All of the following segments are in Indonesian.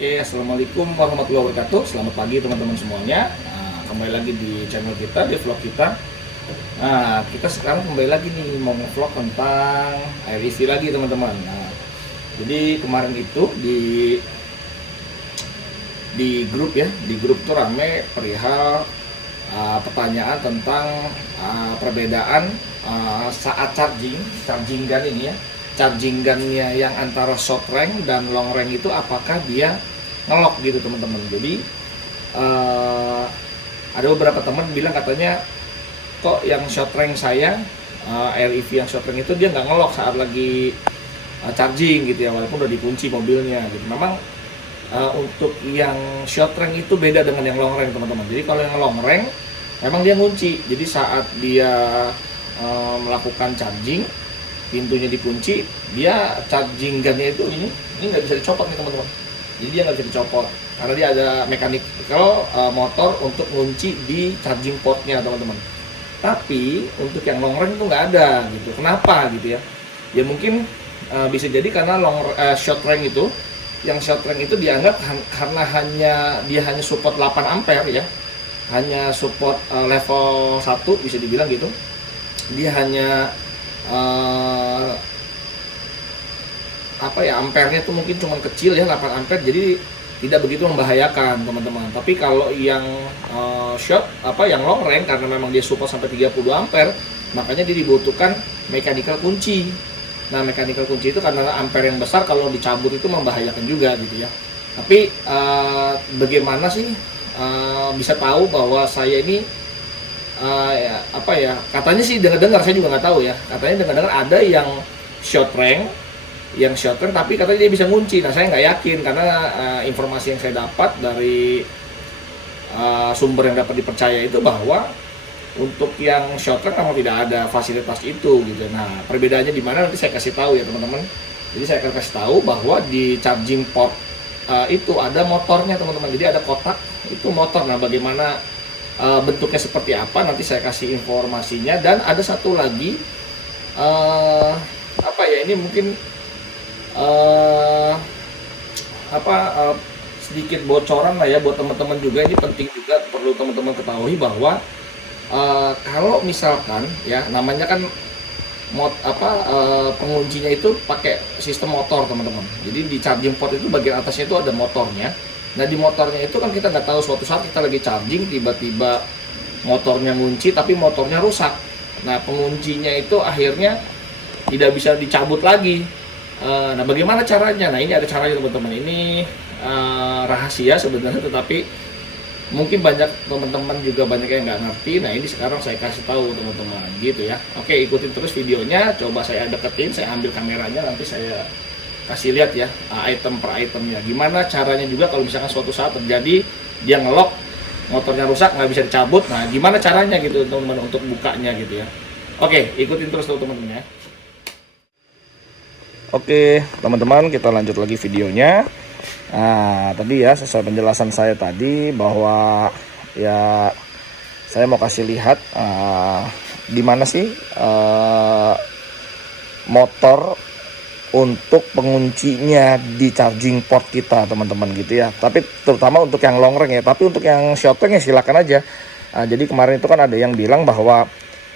Oke, assalamualaikum warahmatullahi wabarakatuh. Selamat pagi teman-teman semuanya. Kembali lagi di channel kita, di vlog kita. Kita sekarang kembali lagi nih mau nge-vlog tentang air isi lagi teman-teman. Jadi kemarin itu di grup ya, di grup tuh rame perihal pertanyaan tentang perbedaan saat charging gun ini ya. Charging gunnya yang antara short range dan long range itu apakah dia ngelok gitu teman-teman. Jadi ada beberapa teman bilang katanya kok yang short range saya REV yang short range itu dia nggak ngelok saat lagi charging gitu ya, walaupun udah dikunci mobilnya gitu. Memang untuk yang short range itu beda dengan yang long range teman-teman. Jadi kalau yang long range memang dia ngunci, jadi saat dia melakukan charging pintunya dikunci, dia charging gunnya itu ini nggak bisa dicopot nih teman-teman. Jadi dia nggak bisa dicopot karena dia ada mechanical motor untuk ngunci di charging portnya teman-teman. Tapi untuk yang long range itu nggak ada gitu. Kenapa gitu ya? Ya mungkin bisa jadi karena short range itu, yang short range itu dianggap karena dia hanya support 8 ampere ya, hanya support level 1 bisa dibilang gitu. Dia hanya ampernya tuh mungkin cuma kecil ya, 8 ampere, jadi tidak begitu membahayakan teman-teman. Tapi kalau yang yang long range karena memang dia support sampai 30 ampere, makanya dia dibutuhkan mechanical kunci. Nah, mechanical kunci itu karena ampere yang besar, kalau dicabut itu membahayakan juga gitu ya. Tapi bagaimana sih bisa tahu bahwa saya ini katanya sih dengar-dengar, saya juga nggak tahu ya, katanya dengar-dengar ada yang short range tapi katanya dia bisa ngunci. Nah, saya nggak yakin karena informasi yang saya dapat dari sumber yang dapat dipercaya itu bahwa untuk yang short range memang tidak ada fasilitas itu gitu. Nah, perbedaannya di mana nanti saya kasih tahu ya teman-teman. Jadi saya akan kasih tahu bahwa di charging port itu ada motornya teman-teman. Jadi ada kotak itu motor. Nah, bagaimana bentuknya seperti apa nanti saya kasih informasinya. Dan ada satu lagi ini mungkin sedikit bocoran lah ya buat teman-teman juga. Ini penting juga, perlu teman-teman ketahui bahwa kalau misalkan ya namanya kan penguncinya itu pakai sistem motor teman-teman. Jadi di charging port itu bagian atasnya itu ada motornya. Nah, di motornya itu kan kita nggak tahu, suatu saat kita lagi charging tiba-tiba motornya ngunci tapi motornya rusak. Nah, penguncinya itu akhirnya tidak bisa dicabut lagi. Nah, bagaimana caranya? Nah, ini ada caranya teman-teman. Ini rahasia sebenarnya, tetapi mungkin banyak teman-teman juga banyak yang nggak ngerti. Nah, ini sekarang saya kasih tahu teman-teman gitu ya. Oke, ikutin terus videonya. Coba saya deketin, saya ambil kameranya, nanti saya kasih lihat ya item per itemnya. Gimana caranya juga kalau misalkan suatu saat terjadi dia ngelok, motornya rusak, nggak bisa dicabut. Nah, gimana caranya gitu teman-teman untuk bukanya gitu ya. Oke, ikutin terus teman-teman ya. Oke teman-teman, kita lanjut lagi videonya. Nah, tadi ya sesuai penjelasan saya tadi bahwa ya saya mau kasih lihat di mana sih motor untuk penguncinya di charging port kita teman-teman gitu ya. Tapi terutama untuk yang long range ya, tapi untuk yang short range ya silakan aja. Jadi kemarin itu kan ada yang bilang bahwa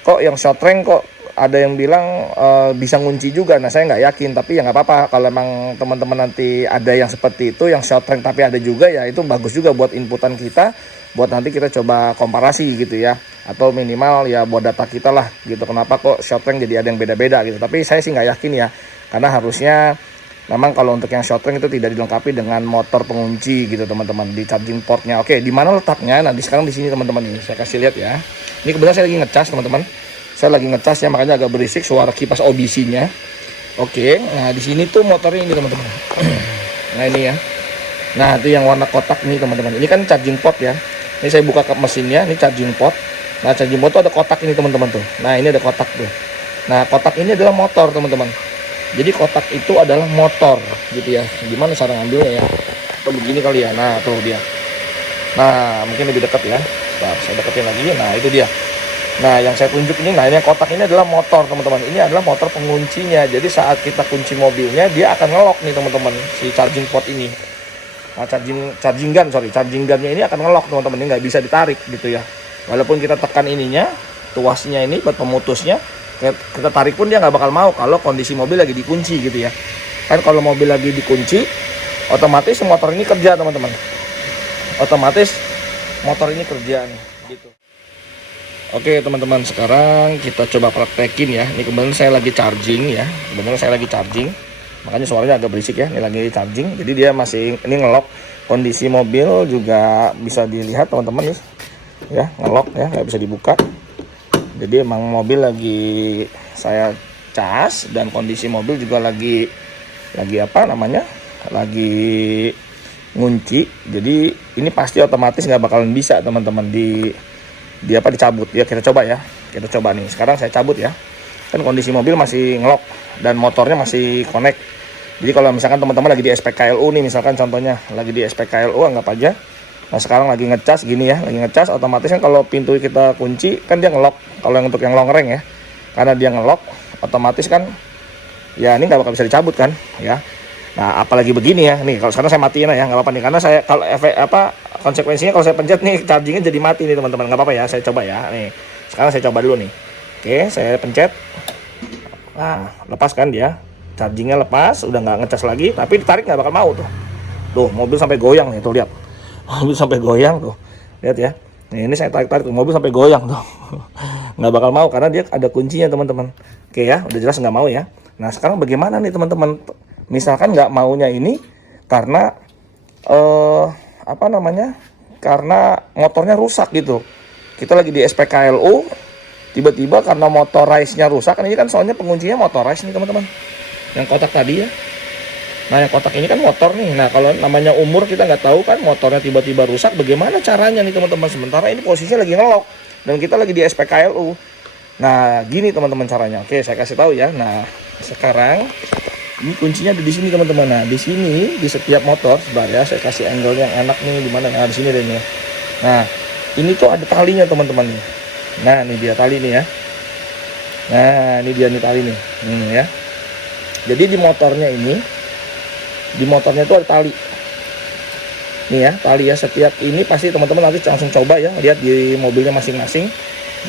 kok yang short range kok ada yang bilang bisa ngunci juga. Nah, saya nggak yakin, tapi ya nggak apa-apa kalau emang teman-teman nanti ada yang seperti itu, yang short range tapi ada juga, ya itu bagus juga buat inputan kita, buat nanti kita coba komparasi gitu ya, atau minimal ya buat data kita lah gitu, kenapa kok short range jadi ada yang beda-beda gitu. Tapi saya sih nggak yakin ya, karena harusnya memang kalau untuk yang short range itu tidak dilengkapi dengan motor pengunci gitu teman-teman di charging portnya. Oke, di mana letaknya? Nah, sekarang di sini teman-teman, ini saya kasih lihat ya. Ini kebetulan saya lagi ngecas teman-teman. Saya lagi ngecas ya, makanya agak berisik suara kipas OBC-nya. Oke, nah di sini tuh motornya ini teman-teman. Nah, ini ya. Nah, itu yang warna kotak nih teman-teman. Ini kan charging port ya. Ini saya buka ke mesinnya, ini charging port. Nah, charging port tuh ada kotak ini teman-teman tuh. Nah, ini ada kotak tuh. Nah, kotak ini adalah motor teman-teman. Jadi kotak itu adalah motor gitu ya. Gimana cara ngambilnya ya? Atau begini kali ya. Nah, tuh dia. Nah, mungkin lebih dekat ya. Nah, saya deketin lagi. Nah, itu dia. Nah, yang saya tunjuk ini, nah ini kotak ini adalah motor teman-teman. Ini adalah motor penguncinya. Jadi saat kita kunci mobilnya, dia akan ngelok nih teman-teman, si charging port ini. Nah, charging gunnya ini akan ngelok teman-teman, ini nggak bisa ditarik gitu ya. Walaupun kita tekan ininya, tuasnya ini buat pemutusnya, kita tarik pun dia nggak bakal mau kalau kondisi mobil lagi dikunci gitu ya. Kan kalau mobil lagi dikunci, otomatis motor ini kerja teman-teman. Otomatis motor ini kerja nih gitu. Oke teman-teman, sekarang kita coba praktekin ya. Ini kebetulan saya lagi charging ya. Makanya suaranya agak berisik ya. Ini lagi charging. Jadi dia masih ini ngelok. Kondisi mobil juga bisa dilihat teman-teman nih. Ya, ngelok ya, nggak bisa dibuka. Jadi emang mobil lagi saya cas dan kondisi mobil juga lagi apa namanya? Lagi ngunci. Jadi ini pasti otomatis nggak bakalan bisa teman-teman dicabut ya. Kita coba nih. Sekarang saya cabut ya. Kan kondisi mobil masih ngelok dan motornya masih connect. Jadi kalau misalkan teman-teman lagi di SPKLU nih, misalkan contohnya lagi di SPKLU anggap aja. Nah sekarang lagi ngecas gini ya, otomatis kan kalau pintu kita kunci kan dia ngelok. Kalau yang untuk yang long range ya, karena dia ngelok otomatis kan ya ini nggak bakal bisa dicabut kan ya. Nah apalagi begini ya, nih kalau sekarang saya matiin ya, nggak apa-apa nih, karena saya kalau konsekuensinya kalau saya pencet nih chargingnya jadi mati nih teman-teman. Nggak apa-apa ya, saya coba ya nih. Sekarang saya coba dulu nih. Oke, saya pencet. Nah, lepas kan dia. Chargingnya lepas, udah nggak ngecas lagi, tapi ditarik nggak bakal mau tuh. Tuh, mobil sampai goyang nih, tuh lihat. Mobil sampai goyang tuh. Lihat ya. Nih, ini saya tarik tuh, mobil sampai goyang tuh. Nggak bakal mau karena dia ada kuncinya, teman-teman. Oke ya, udah jelas nggak mau ya. Nah, sekarang bagaimana nih, teman-teman? Misalkan nggak maunya ini karena apa namanya? Karena motornya rusak gitu. Kita lagi di SPKLU, tiba-tiba karena motorized-nya rusak, kan ini kan soalnya penguncinya motorized nih teman-teman, yang kotak tadi ya. Nah yang kotak ini kan motor nih. Nah kalau namanya umur kita nggak tahu kan, motornya tiba-tiba rusak, bagaimana caranya nih teman-teman. Sementara ini posisinya lagi ngelok dan kita lagi di SPKLU. Nah gini teman-teman caranya. Oke, saya kasih tahu ya. Nah sekarang ini kuncinya ada di sini teman-teman. Nah di sini di setiap motor, sebentar ya, saya kasih angle yang enak nih, di mana? Nah di sini deh nih. Nah ini tuh ada talinya teman-teman nih. Nah ini dia tali nih ya. Nah ini dia nih tali nih. Ya. Jadi di motornya itu ada tali. Nih ya, tali ya. Setiap ini pasti teman-teman nanti langsung coba ya, lihat di mobilnya masing-masing.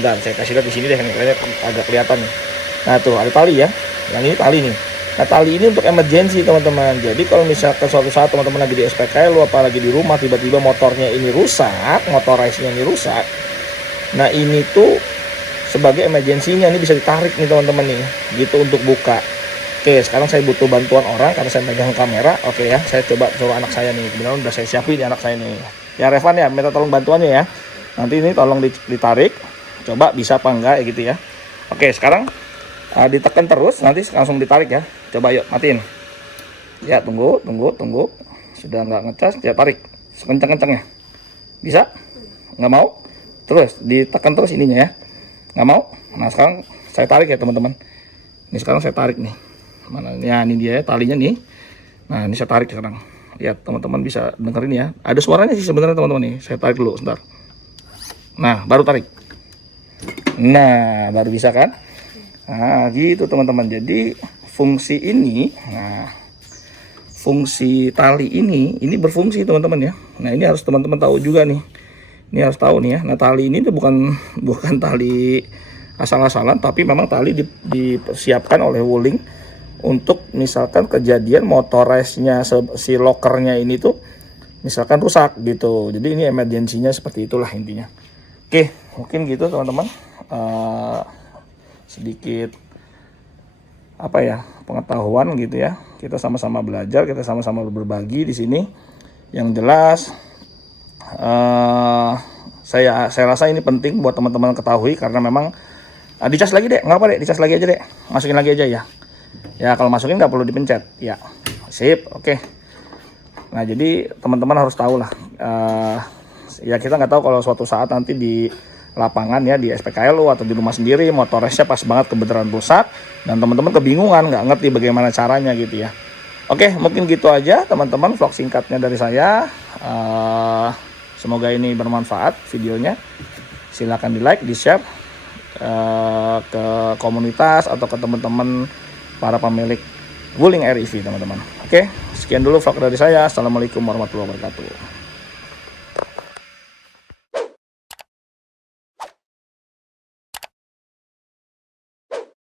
Bentar, saya kasih lihat di sini deh, kayaknya agak kelihatan nih. Nah tuh ada tali ya. Yang ini tali nih. Nah tali ini untuk emergency teman-teman. Jadi kalau misalkan suatu saat teman-teman lagi di SPK, lu apalagi di rumah, tiba-tiba motornya ini rusak, motorized-nya ini rusak. Nah ini tuh sebagai emergency-nya, ini bisa ditarik nih teman-teman nih, gitu untuk buka. Oke, sekarang saya butuh bantuan orang karena saya megang kamera. Oke ya, saya coba anak saya nih. Kebetulan udah saya siapin anak saya nih. Ya Revan ya, minta tolong bantuannya ya. Nanti ini tolong ditarik. Coba bisa apa enggak ya gitu ya. Oke, sekarang ditekan terus, nanti langsung ditarik ya. Coba yuk, matiin. Ya, tunggu. Sudah nggak ngecas, ya tarik sekencang-kencangnya. Bisa? Nggak mau? Terus ditekan terus ininya ya. Nggak mau? Nah sekarang saya tarik ya teman-teman. Ini sekarang saya tarik nih. Mana ya, ini dia ya, talinya nih. Nah ini saya tarik sekarang. Lihat teman-teman bisa dengerin ya. Ada suaranya sih sebenarnya teman-teman nih. Saya tarik dulu sebentar. Nah baru tarik. Nah baru bisa kan. Nah gitu teman-teman. Jadi fungsi ini, nah fungsi tali ini berfungsi teman-teman ya. Nah ini harus teman-teman tahu juga nih. Ini harus tahu nih ya. Nah tali ini tuh bukan tali asal-asalan, tapi memang tali dipersiapkan oleh Wuling untuk misalkan kejadian motorized-nya si lokernya ini tuh misalkan rusak gitu. Jadi ini emergensinya seperti itulah intinya. Oke, mungkin gitu teman-teman. Sedikit apa ya, pengetahuan gitu ya. Kita sama-sama belajar, kita sama-sama berbagi di sini. Yang jelas saya rasa ini penting buat teman-teman ketahui, karena memang dicas lagi deh, nggak apa deh, dicas lagi aja deh, masukin lagi aja ya. Ya kalau masukin nggak perlu dipencet ya. Sip, oke. Nah jadi teman-teman harus tahu lah. Ya kita nggak tahu kalau suatu saat nanti di lapangan ya, di SPKLU atau di rumah sendiri motornya pas banget kebetulan rusak dan teman-teman kebingungan, nggak ngerti bagaimana caranya gitu ya. Oke, mungkin gitu aja teman-teman vlog singkatnya dari saya. Semoga ini bermanfaat videonya. Silahkan di like, di share ke komunitas atau ke teman-teman para pemilik Wuling REV teman-teman. Oke, sekian dulu vlog dari saya. Assalamualaikum warahmatullahi wabarakatuh.